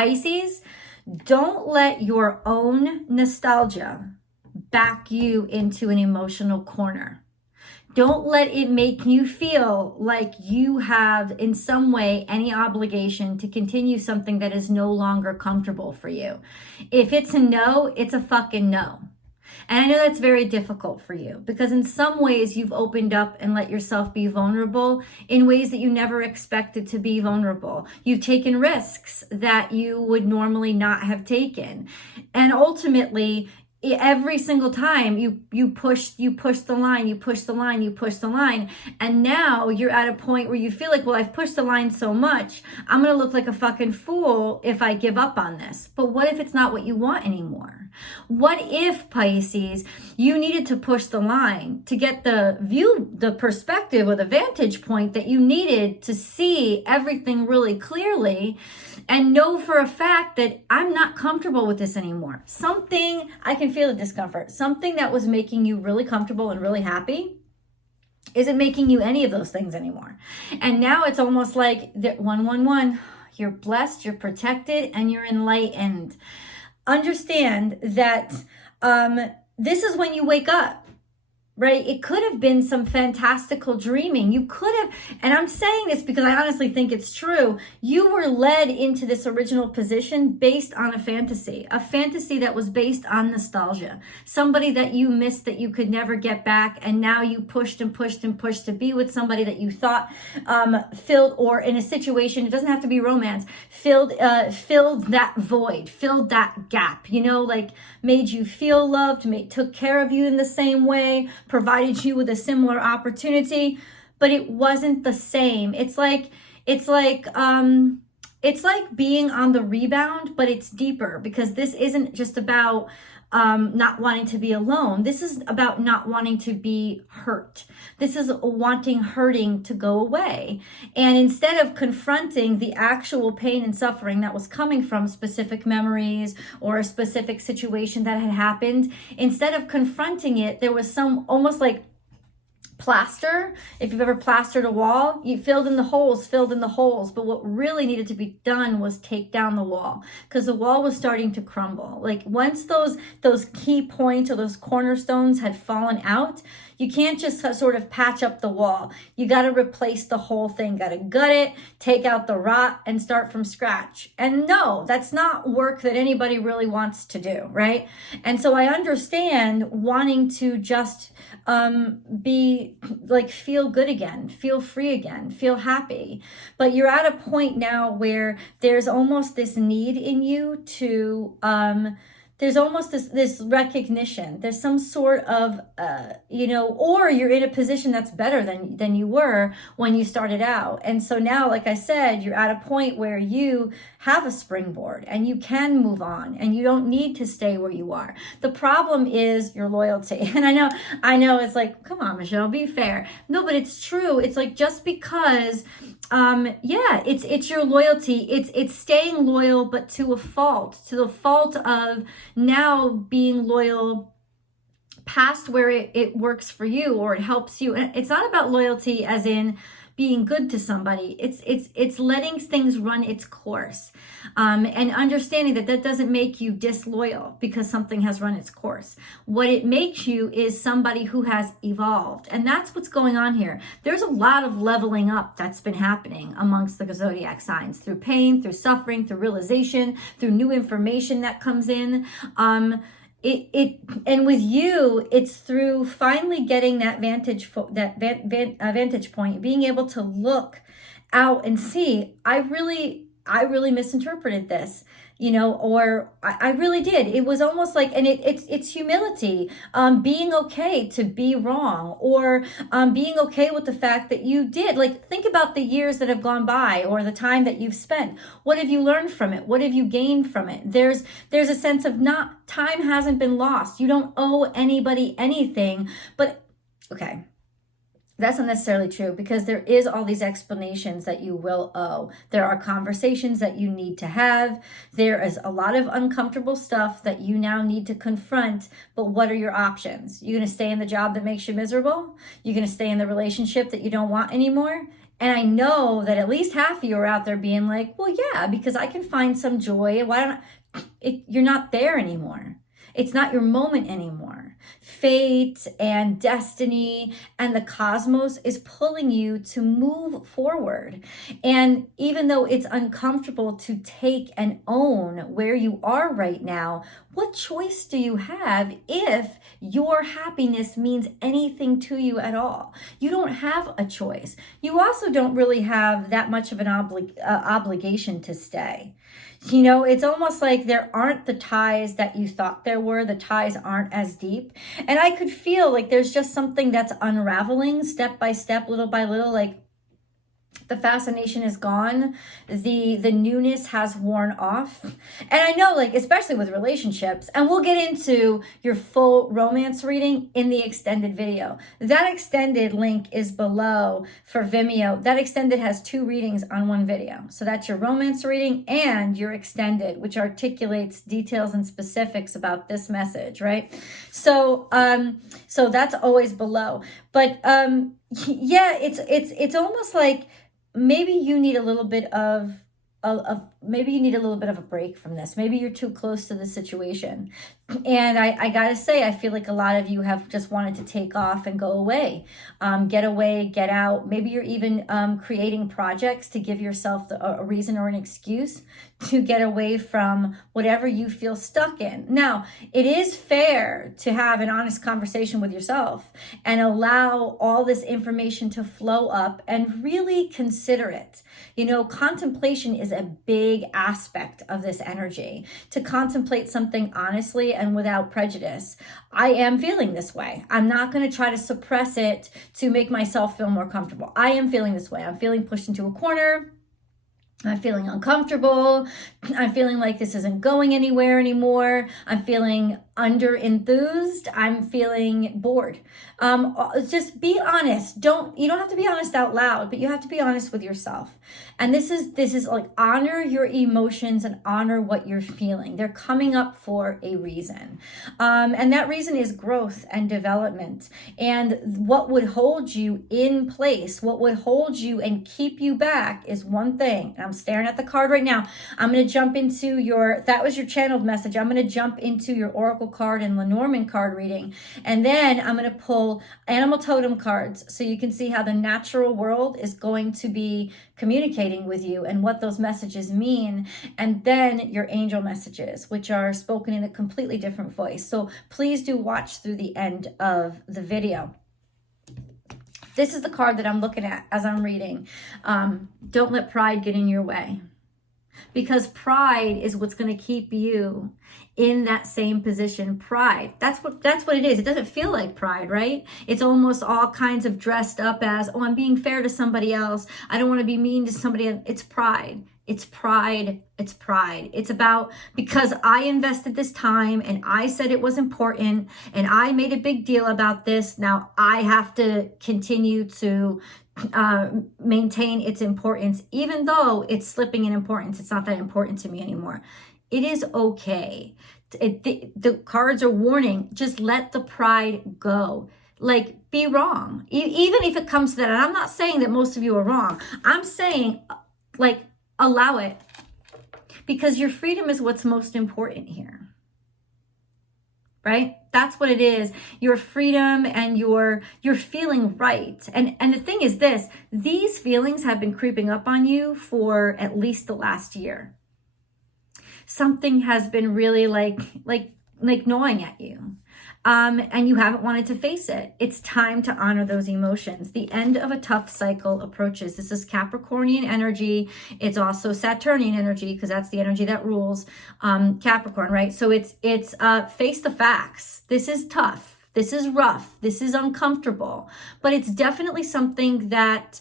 Pisces, don't let your own nostalgia back you into an emotional corner. Don't let it make you feel like you have in some way any obligation to continue something that is no longer comfortable for you. If it's a no, it's a fucking no. And I know that's very difficult for you because in some ways you've opened up and let yourself be vulnerable in ways that you never expected to be vulnerable. You've taken risks that you would normally not have taken. And ultimately, every single time you push the line, and now you're at a point where you feel like, well, I've pushed the line so much, I'm gonna look like a fucking fool if I give up on this. But what if it's not what you want anymore? What if, Pisces, you needed to push the line to get the perspective or the vantage point that you needed to see everything really clearly and know for a fact that I'm not comfortable with this anymore. Something, I can feel the discomfort. Something that was making you really comfortable and really happy isn't making you any of those things anymore. And now it's almost like 111. You're blessed, you're protected, and you're enlightened. Understand that this is when you wake up. Right? It could have been some fantastical dreaming. You could have, and I'm saying this because I honestly think it's true. You were led into this original position based on a fantasy that was based on nostalgia. Somebody that you missed that you could never get back. And now you pushed and pushed and pushed to be with somebody that you thought filled, or in a situation, it doesn't have to be romance, filled that void, filled that gap, like made you feel loved, took care of you in the same way, provided you with a similar opportunity, but it wasn't the same. It's like being on the rebound, but it's deeper because this isn't just about not wanting to be alone. This is about not wanting to be hurt. This is hurting to go away. And instead of confronting the actual pain and suffering that was coming from specific memories or a specific situation that had happened, instead of confronting it, there was some almost like plaster. If you've ever plastered a wall, you filled in the holes. But what really needed to be done was take down the wall because the wall was starting to crumble. Like once those key points or those cornerstones had fallen out, you can't just sort of patch up the wall. You got to replace the whole thing, got to gut it, take out the rot and start from scratch. And no, that's not work that anybody really wants to do, right? And so I understand wanting to just be like, feel good again, feel free again, feel happy. But you're at a point now where there's almost this need in you to, there's almost this recognition. There's some sort of, or you're in a position that's better than you were when you started out. And so now, like I said, you're at a point where you have a springboard and you can move on and you don't need to stay where you are. The problem is your loyalty. And I know it's like, come on, Michelle, be fair. No, but it's true. It's like, just because it's your loyalty. It's staying loyal, but to the fault of now being loyal past where it works for you or it helps you. And it's not about loyalty as in being good to somebody. It's letting things run its course, and understanding that doesn't make you disloyal because something has run its course. What it makes you is somebody who has evolved, and that's what's going on here. There's a lot of leveling up that's been happening amongst the zodiac signs through pain, through suffering, through realization, through new information that comes in. And with you, it's through finally getting that vantage point, being able to look out and see, I really misinterpreted this, or I really did. It was almost like, and it's humility, being okay to be wrong, or being okay with the fact that you did. Like, think about the years that have gone by or the time that you've spent. What have you learned from it? What have you gained from it? There's a sense of time hasn't been lost. You don't owe anybody anything, but okay. That's not necessarily true because there is all these explanations that you will owe. There are conversations that you need to have. There is a lot of uncomfortable stuff that you now need to confront. But what are your options? You're going to stay in the job that makes you miserable? You're going to stay in the relationship that you don't want anymore? And I know that at least half of you are out there being like, well, yeah, because I can find some joy. Why don't you're not there anymore. It's not your moment anymore. Fate and destiny and the cosmos is pulling you to move forward. And even though it's uncomfortable to take and own where you are right now, what choice do you have if your happiness means anything to you at all? You don't have a choice. You also don't really have that much of an obligation to stay. You know, it's almost like there aren't the ties that you thought there were. The ties aren't as deep. And I could feel like there's just something that's unraveling step by step, little by little, like the fascination is gone. The newness has worn off. And I know, like, especially with relationships, and we'll get into your full romance reading in the extended video. That extended link is below for Vimeo. That extended has 2 readings on one video. So that's your romance reading and your extended, which articulates details and specifics about this message, right? So so that's always below. But yeah, it's almost like maybe you need a little bit of maybe you need a little bit of a break from this. Maybe you're too close to the situation. And I gotta say, I feel like a lot of you have just wanted to take off and go away, get out. Maybe you're even creating projects to give yourself a reason or an excuse to get away from whatever you feel stuck in. Now, it is fair to have an honest conversation with yourself and allow all this information to flow up and really consider it. You know, contemplation is a big aspect of this energy. To contemplate something honestly and without prejudice. I am feeling this way. I'm not going to try to suppress it to make myself feel more comfortable. I am feeling this way. I'm feeling pushed into a corner. I'm feeling uncomfortable. I'm feeling like this isn't going anywhere anymore. I'm feeling under enthused. I'm feeling bored. Just be honest. You don't have to be honest out loud, but you have to be honest with yourself. And this is like, honor your emotions and honor what you're feeling. They're coming up for a reason. And that reason is growth and development. And what would hold you in place, what would hold you and keep you back is one thing. And I'm staring at the card right now. I'm going to jump into that was your channeled message. I'm going to jump into your Oracle card and Lenormand card reading. And then I'm going to pull animal totem cards so you can see how the natural world is going to be communicating with you and what those messages mean. And then your angel messages, which are spoken in a completely different voice. So please do watch through the end of the video. This is the card that I'm looking at as I'm reading. Don't let pride get in your way. Because pride is what's going to keep you in that same position. Pride. That's what it is. It doesn't feel like pride, right? It's almost all kinds of dressed up as, oh, I'm being fair to somebody else. I don't want to be mean to somebody else. It's pride. It's pride. It's pride. It's about, because I invested this time and I said it was important and I made a big deal about this. Now I have to continue to maintain its importance, even though it's slipping in importance. It's not that important to me anymore. It is okay. The cards are warning, just let the pride go. Like, be wrong. Even if it comes to that. And I'm not saying that most of you are wrong. I'm saying, like, allow it. Because your freedom is what's most important here. Right? That's what it is. Your freedom and you're feeling right. And the thing is this, these feelings have been creeping up on you for at least the last year. Something has been really like gnawing at you. And you haven't wanted to face it. It's time to honor those emotions. The end of a tough cycle approaches. This is Capricornian energy. It's also Saturnian energy, because that's the energy that rules Capricorn, right? So it's face the facts. This is tough. This is rough. This is uncomfortable. But it's definitely something that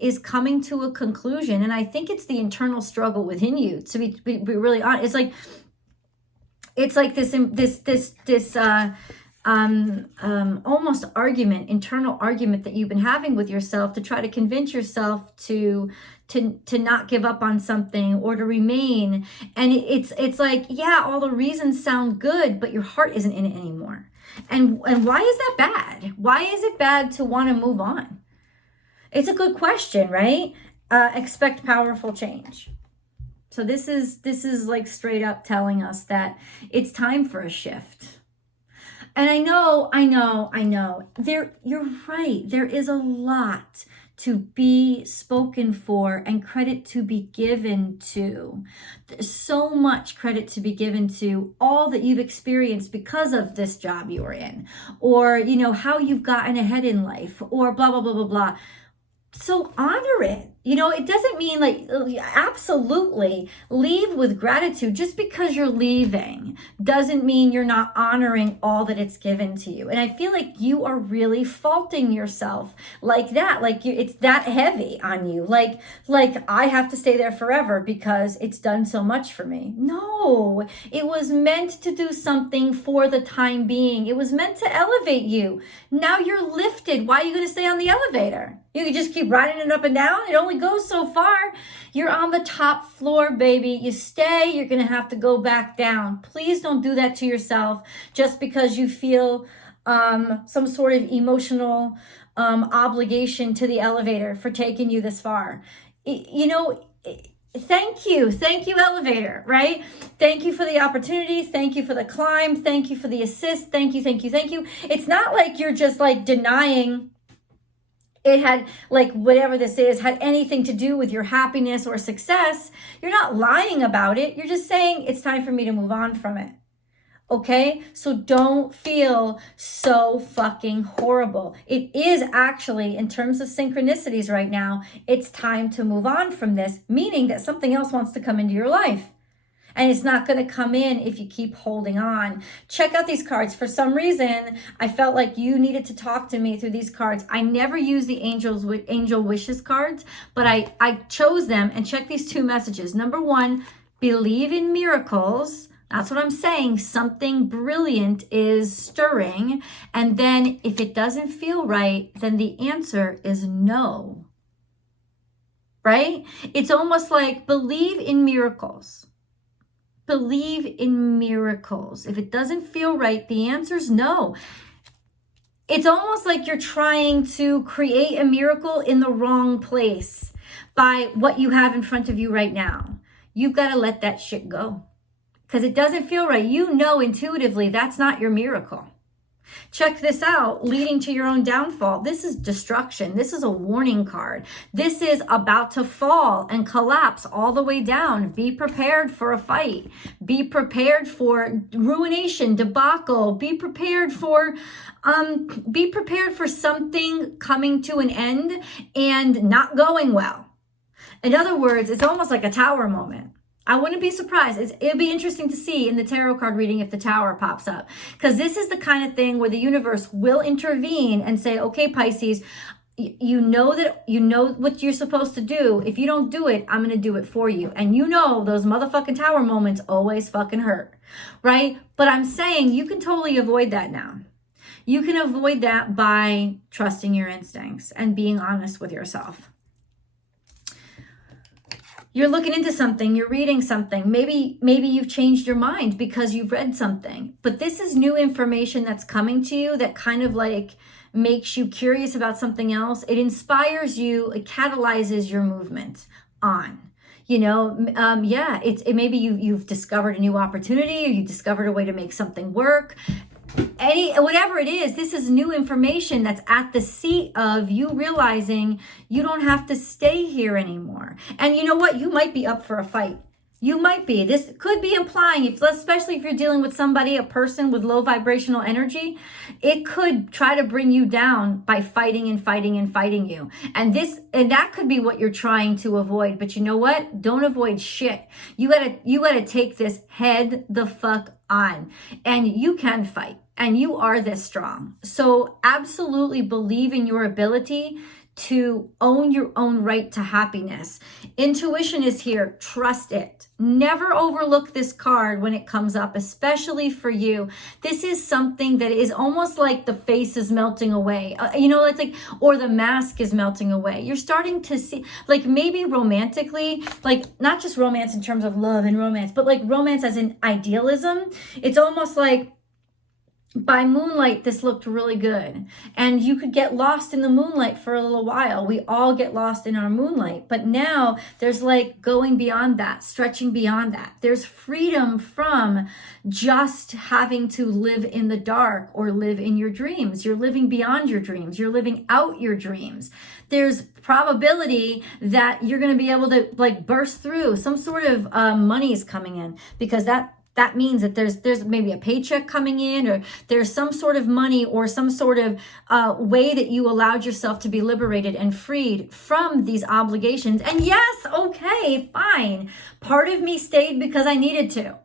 is coming to a conclusion. And I think it's the internal struggle within you, to be really honest. It's like this almost internal argument that you've been having with yourself to try to convince yourself to not give up on something or to remain. And it's like, yeah, all the reasons sound good, but your heart isn't in it anymore. And why is that bad? Why is it bad to want to move on? It's a good question, right? Expect powerful change. So this is like straight up telling us that it's time for a shift. And I know. You're right. There is a lot to be spoken for and credit to be given to. There's so much credit to be given to all that you've experienced because of this job you're in, or, you know, how you've gotten ahead in life, or blah, blah, blah, blah, blah. So honor it. You know, it doesn't mean like, absolutely leave with gratitude. Just because you're leaving doesn't mean you're not honoring all that it's given to you. And I feel like you are really faulting yourself like that. Like it's that heavy on you. Like I have to stay there forever because it's done so much for me. No, it was meant to do something for the time being. It was meant to elevate you. Now you're lifted. Why are you going to stay on the elevator? You can just keep riding it up and down. It only goes so far. You're on the top floor, baby. You stay, you're going to have to go back down. Please don't do that to yourself just because you feel some sort of emotional obligation to the elevator for taking you this far. You know, thank you, elevator, right? Thank you for the opportunity. Thank you for the climb. Thank you for the assist. Thank you. It's not like you're just like denying it had, like, whatever this is, had anything to do with your happiness or success. You're not lying about it. You're just saying it's time for me to move on from it. Okay? So don't feel so fucking horrible. It is actually, in terms of synchronicities right now, it's time to move on from this, meaning that something else wants to come into your life. And it's not going to come in if you keep holding on. Check out these cards. For some reason, I felt like you needed to talk to me through these cards. I never use the angel wishes cards, but I chose them, and check these two messages. Number one, believe in miracles. That's what I'm saying. Something brilliant is stirring. And then if it doesn't feel right, then the answer is no. Right? It's almost like believe in miracles. Believe in miracles. If it doesn't feel right, the answer is no. It's almost like you're trying to create a miracle in the wrong place by what you have in front of you right now. You've got to let that shit go because it doesn't feel right. You know intuitively that's not your miracle. Check this out, leading to your own downfall. This is destruction. This is a warning card. This is about to fall and collapse all the way down. Be prepared for a fight. Be prepared for ruination, debacle. Be prepared for something coming to an end and not going well. In other words, it's almost like a tower moment. I wouldn't be surprised. It'd be interesting to see in the tarot card reading if the tower pops up. Because this is the kind of thing where the universe will intervene and say, okay, Pisces, you know what you're supposed to do. If you don't do it, I'm going to do it for you. And you know those motherfucking tower moments always fucking hurt, right? But I'm saying you can totally avoid that now. You can avoid that by trusting your instincts and being honest with yourself. You're looking into something, you're reading something. Maybe you've changed your mind because you've read something. But this is new information that's coming to you that kind of like makes you curious about something else. It inspires you, it catalyzes your movement on. You know, maybe you've discovered a new opportunity, or you discovered a way to make something work. Whatever it is, this is new information that's at the seat of you realizing you don't have to stay here anymore. And you know what? You might be up for a fight. You might be. This could be implying, especially if you're dealing with somebody, a person with low vibrational energy, it could try to bring you down by fighting you. And that could be what you're trying to avoid. But you know what? Don't avoid shit. You gotta take this head the fuck on. And you can fight. And you are this strong. So absolutely believe in your ability to own your own right to happiness. Intuition is here. Trust it. Never overlook this card when it comes up, especially for you. This is something that is almost like the face is melting away. It's like, or the mask is melting away. You're starting to see, like maybe romantically, like not just romance in terms of love and romance, but like romance as an idealism. It's almost like by moonlight, this looked really good. And you could get lost in the moonlight for a little while. We all get lost in our moonlight. But now there's like going beyond that, stretching beyond that. There's freedom from just having to live in the dark or live in your dreams. You're living beyond your dreams. You're living out your dreams. There's probability that you're going to be able to like burst through. Some sort of money is coming in, because that means that there's maybe a paycheck coming in, or there's some sort of money or some sort of way that you allowed yourself to be liberated and freed from these obligations. And yes, okay, fine. Part of me stayed because I needed to.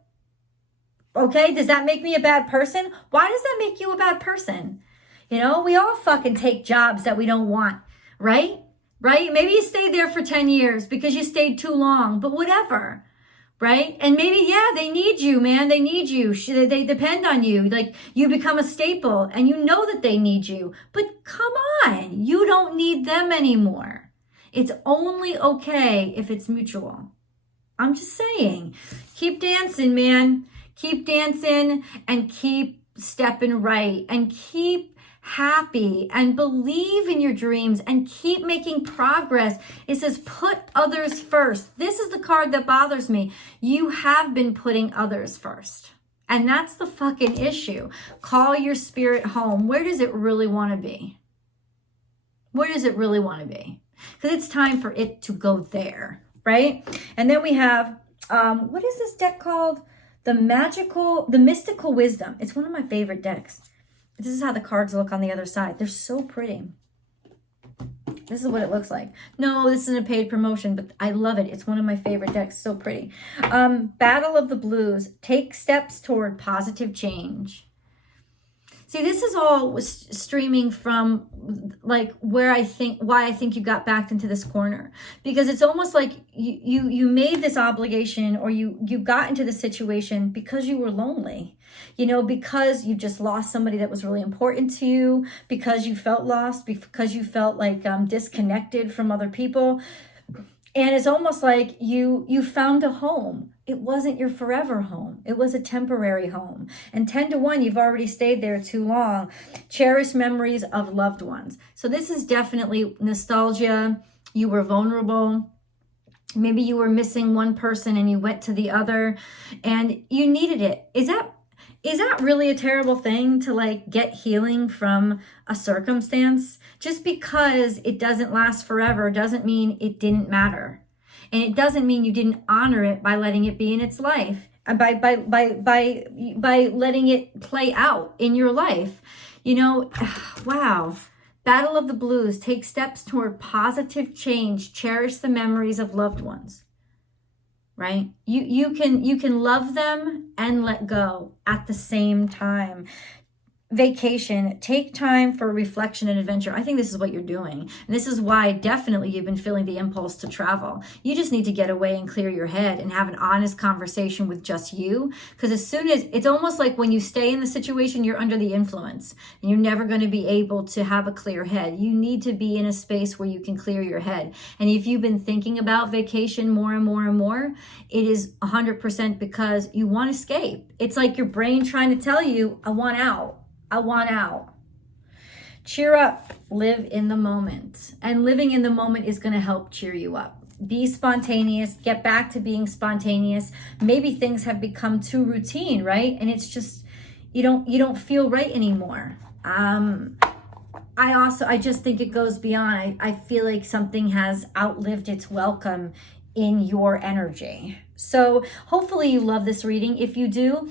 Okay, does that make me a bad person? Why does that make you a bad person? You know, we all fucking take jobs that we don't want, right? Right? Maybe you stayed there for 10 years because you stayed too long, but whatever. Right? And maybe, yeah, they need you, man. They need you. They depend on you. Like, you become a staple and you know that they need you. But come on, you don't need them anymore. It's only okay if it's mutual. I'm just saying, keep dancing, man. Keep dancing and keep stepping right and keep happy and believe in your dreams and keep making progress. It says put others first. This is the card that bothers me. You have been putting others first. And that's the fucking issue. Call your spirit home. Where does it really want to be? Where does it really want to be? Because it's time for it to go there, right? And then we have, what is this deck called? The Mystical Wisdom. It's one of my favorite decks. This is how the cards look on the other side. They're so pretty. This is what it looks like. No, this isn't a paid promotion, but I love it. It's one of my favorite decks. So pretty. Battle of the Blues. Take steps toward positive change. See, this is all streaming from like why I think you got backed into this corner, because it's almost like you made this obligation, or you got into the situation because you were lonely, you know, because you just lost somebody that was really important to you, because you felt lost, because you felt like disconnected from other people. And it's almost like you found a home. It wasn't your forever home. It was a temporary home. And 10 to 1, you've already stayed there too long. Cherish memories of loved ones. So this is definitely nostalgia. You were vulnerable. Maybe you were missing one person and you went to the other and you needed it. Is that really a terrible thing to like get healing from a circumstance? Just because it doesn't last forever doesn't mean it didn't matter. And it doesn't mean you didn't honor it by letting it be in its life, and by letting it play out in your life. You know, wow. Battle of the Blues. Take steps toward positive change. Cherish the memories of loved ones. Right? You can love them and let go at the same time. Vacation. Take time for reflection and adventure. I think this is what you're doing. And this is why definitely you've been feeling the impulse to travel. You just need to get away and clear your head and have an honest conversation with just you. Because as soon as, it's almost like when you stay in the situation, you're under the influence and you're never going to be able to have a clear head. You need to be in a space where you can clear your head. And if you've been thinking about vacation more and more and more, it is 100% because you want to escape. It's like your brain trying to tell you, I want out. I want out. Cheer up. Live in the moment. And living in the moment is going to help cheer you up. Be spontaneous. Get back to being spontaneous. Maybe things have become too routine, right? And it's just, you don't feel right anymore. I just think it goes beyond. I feel like something has outlived its welcome in your energy. So hopefully you love this reading. If you do,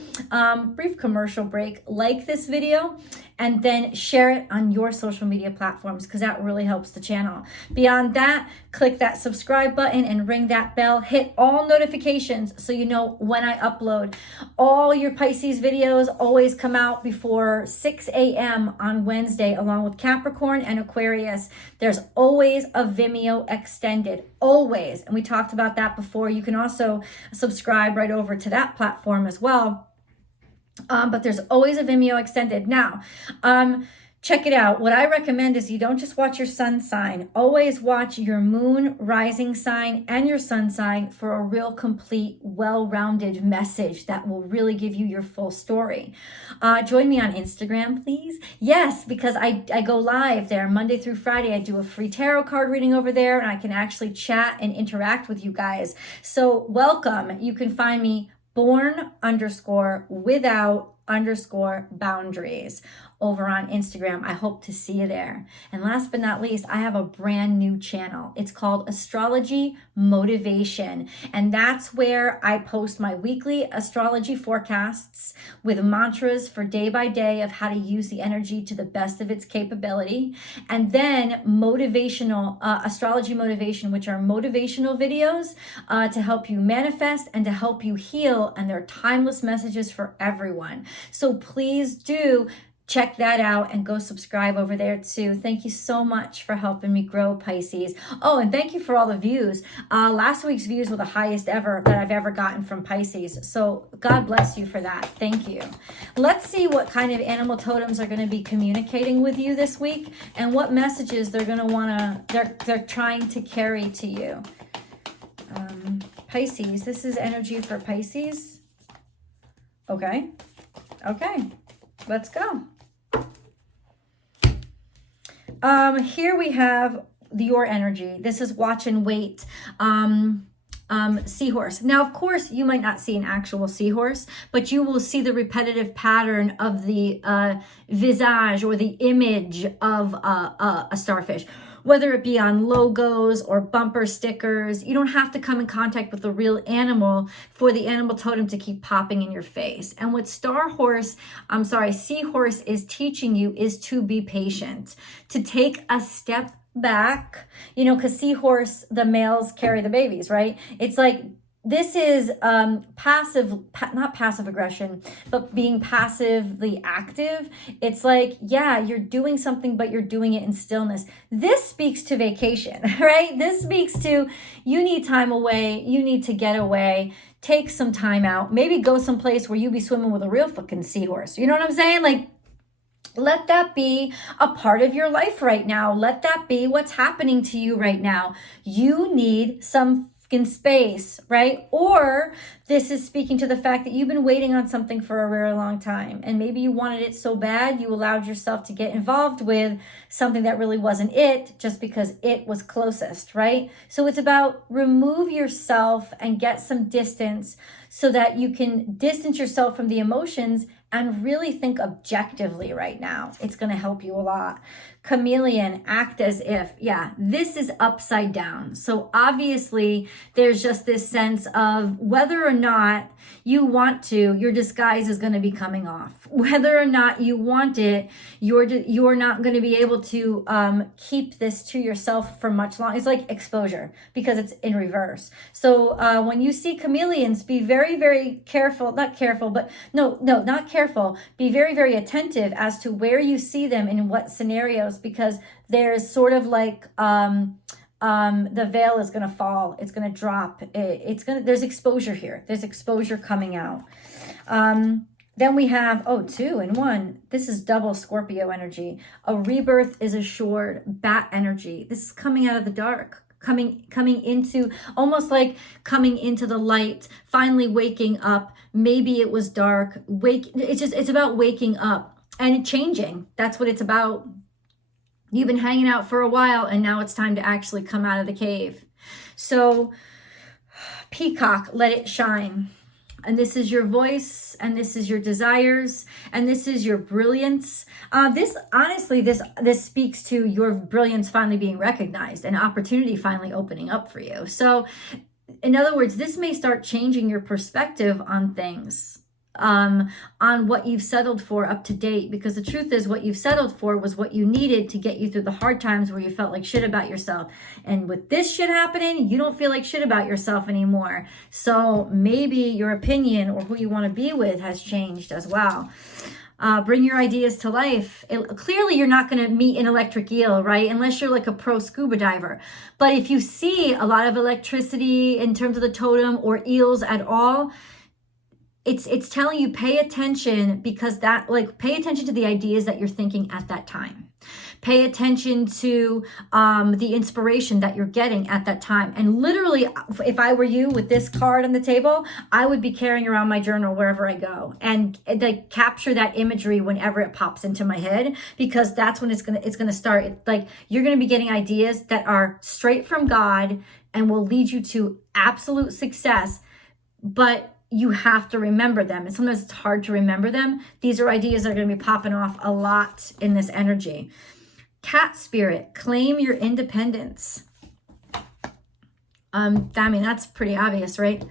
brief commercial break, like this video and then share it on your social media platforms because that really helps the channel. Beyond that, click that subscribe button and ring that bell. Hit all notifications so you know when I upload. All your Pisces videos always come out before 6 a.m. on Wednesday along with Capricorn and Aquarius. There's always a Vimeo extended, always. And we talked about that before. You can also subscribe right over to that platform as well. But there's always a Vimeo extended. Now, check it out. What I recommend is you don't just watch your sun sign. Always watch your moon, rising sign, and your sun sign for a real complete, well-rounded message that will really give you your full story. Join me on Instagram, please. Yes, because I go live there Monday through Friday. I do a free tarot card reading over there, and I can actually chat and interact with you guys. So welcome. You can find me born_without_boundaries over on Instagram. I hope to see you there. And last but not least, I have a brand new channel. It's called Astrology Motivation. And that's where I post my weekly astrology forecasts with mantras for day by day of how to use the energy to the best of its capability. And then motivational, astrology motivation, which are motivational videos to help you manifest and to help you heal. And they're timeless messages for everyone. So please do check that out and go subscribe over there too. Thank you so much for helping me grow, Pisces. Oh, and thank you for all the views. Last week's views were the highest ever that I've ever gotten from Pisces. So God bless you for that. Thank you. Let's see what kind of animal totems are going to be communicating with you this week and what messages they're going to want to, they're trying to carry to you. Pisces, this is energy for Pisces. Okay. Okay. Let's go. Here we have your energy. This is watch and wait. Seahorse. Now, of course, you might not see an actual seahorse, but you will see the repetitive pattern of the visage or the image of a starfish. Whether it be on logos or bumper stickers, you don't have to come in contact with the real animal for the animal totem to keep popping in your face. And what seahorse is teaching you is to be patient, to take a step back, you know, because seahorse, the males carry the babies, right? It's like, this is not passive aggression, but being passively active. It's like, yeah, you're doing something, but you're doing it in stillness. This speaks to vacation, right? This speaks to, you need time away. You need to get away, take some time out, maybe go someplace where you be swimming with a real fucking seahorse. You know what I'm saying? Like, let that be a part of your life right now. Let that be what's happening to you right now. You need some in space, right? Or this is speaking to the fact that you've been waiting on something for a very long time, and maybe you wanted it so bad you allowed yourself to get involved with something that really wasn't it, just because it was closest, right? So it's about remove yourself and get some distance so that you can distance yourself from the emotions and really think objectively right now. It's going to help you a lot. Chameleon, act as if, yeah, this is upside down. So obviously there's just this sense of whether or not you want to, your disguise is going to be coming off. Whether or not you want it, you're not going to be able to keep this to yourself for much longer. It's like exposure because it's in reverse. So when you see chameleons, be very, very careful, not careful. Be very, very attentive as to where you see them in what scenarios, because there's sort of like the veil is going to fall. It's going to drop. There's exposure here. There's exposure coming out. Then we have, 2 in 1. This is double Scorpio energy. A rebirth is assured. Bat energy. This is coming out of the dark. Coming into, almost like coming into the light, finally waking up. Maybe it was dark. It's about waking up and changing. That's what it's about. You've been hanging out for a while, and now it's time to actually come out of the cave. So, peacock, let it shine. And this is your voice, and this is your desires, and this is your brilliance. This speaks to your brilliance finally being recognized and opportunity finally opening up for you. So, in other words, this may start changing your perspective on things, on what you've settled for up to date, because the truth is what you've settled for was what you needed to get you through the hard times where you felt like shit about yourself. And with this shit happening, you don't feel like shit about yourself anymore. So maybe your opinion or who you want to be with has changed as well. Bring your ideas to life. Clearly, you're not going to meet an electric eel, right? Unless you're like a pro scuba diver. But if you see a lot of electricity in terms of the totem or eels at all, it's telling you pay attention, because that, like, pay attention to the ideas that you're thinking at that time. Pay attention to the inspiration that you're getting at that time. And literally, if I were you with this card on the table, I would be carrying around my journal wherever I go, and like capture that imagery whenever it pops into my head, because that's when it's gonna start. Like, you're gonna be getting ideas that are straight from God and will lead you to absolute success. But you have to remember them. And sometimes it's hard to remember them. These are ideas that are going to be popping off a lot in this energy. Cat spirit, claim your independence. I mean, that's pretty obvious, right?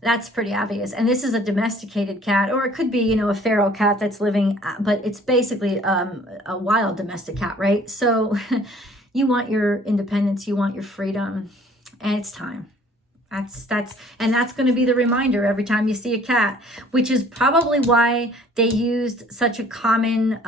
That's pretty obvious. And this is a domesticated cat, or it could be, you know, a feral cat that's living, but it's basically a wild domestic cat, right? So you want your independence, you want your freedom, and it's time. That's going to be the reminder every time you see a cat, which is probably why they used such a common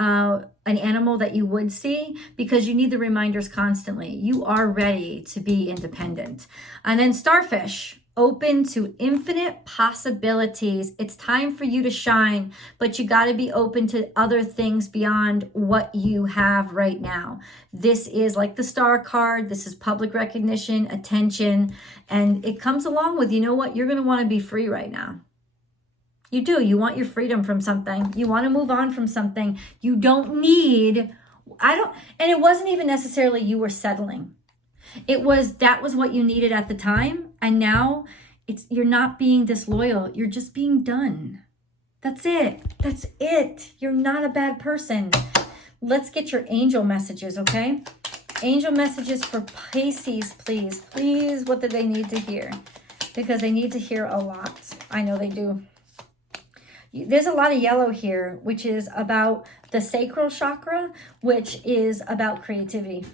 an animal that you would see, because you need the reminders constantly. You are ready to be independent. And then starfish, open to infinite possibilities. It's time for you to shine, but you got to be open to other things beyond what you have right now. This is like the star card. This is public recognition, attention, and it comes along with, you know what? You're going to want to be free right now. You do. You want your freedom from something. You want to move on from something. You don't need, and it wasn't even necessarily you were settling. That was what you needed at the time. And now you're not being disloyal. You're just being done. That's it. That's it. You're not a bad person. Let's get your angel messages, okay? Angel messages for Pisces, please. Please, what do they need to hear? Because they need to hear a lot. I know they do. There's a lot of yellow here, which is about the sacral chakra, which is about creativity.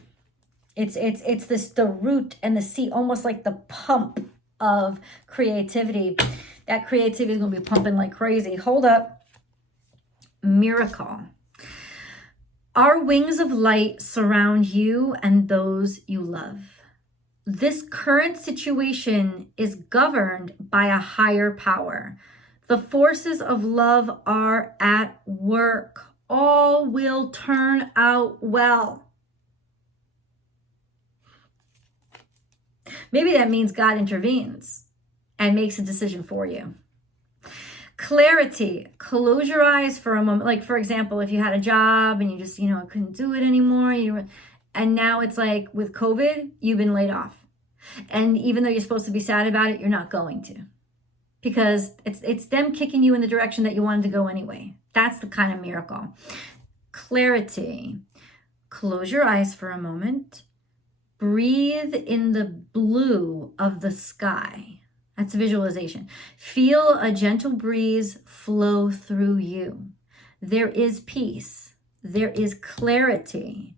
It's the root and the seat, almost like the pump of creativity. That creativity is going to be pumping like crazy. Hold up. Miracle. Our wings of light surround you and those you love. This current situation is governed by a higher power. The forces of love are at work. All will turn out well. Maybe that means God intervenes and makes a decision for you. Clarity. Close your eyes for a moment. Like, for example, if you had a job and you just, couldn't do it anymore, and now it's like with COVID, you've been laid off. And even though you're supposed to be sad about it, you're not going to. Because it's them kicking you in the direction that you wanted to go anyway. That's the kind of miracle. Clarity. Close your eyes for a moment. Breathe in the blue of the sky. That's a visualization. Feel a gentle breeze flow through you. There is peace. There is clarity.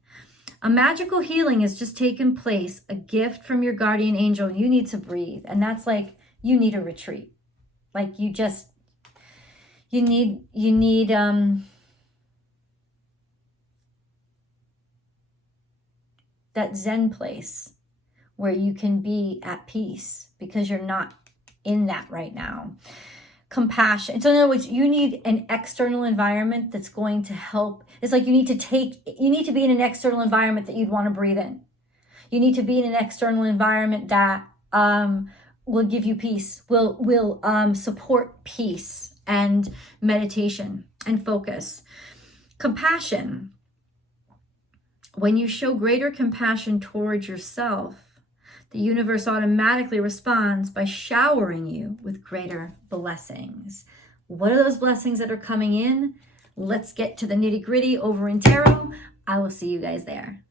A magical healing has just taken place, a gift from your guardian angel. You need to breathe. And that's like, you need a retreat. Like you need that Zen place where you can be at peace, because you're not in that right now. Compassion. So in other words, you need an external environment that's going to help. It's like you need to be in an external environment that you'd want to breathe in. You need to be in an external environment that will give you peace, will support peace and meditation and focus. Compassion. When you show greater compassion towards yourself, the universe automatically responds by showering you with greater blessings. What are those blessings that are coming in? Let's get to the nitty-gritty over in tarot. I will see you guys there.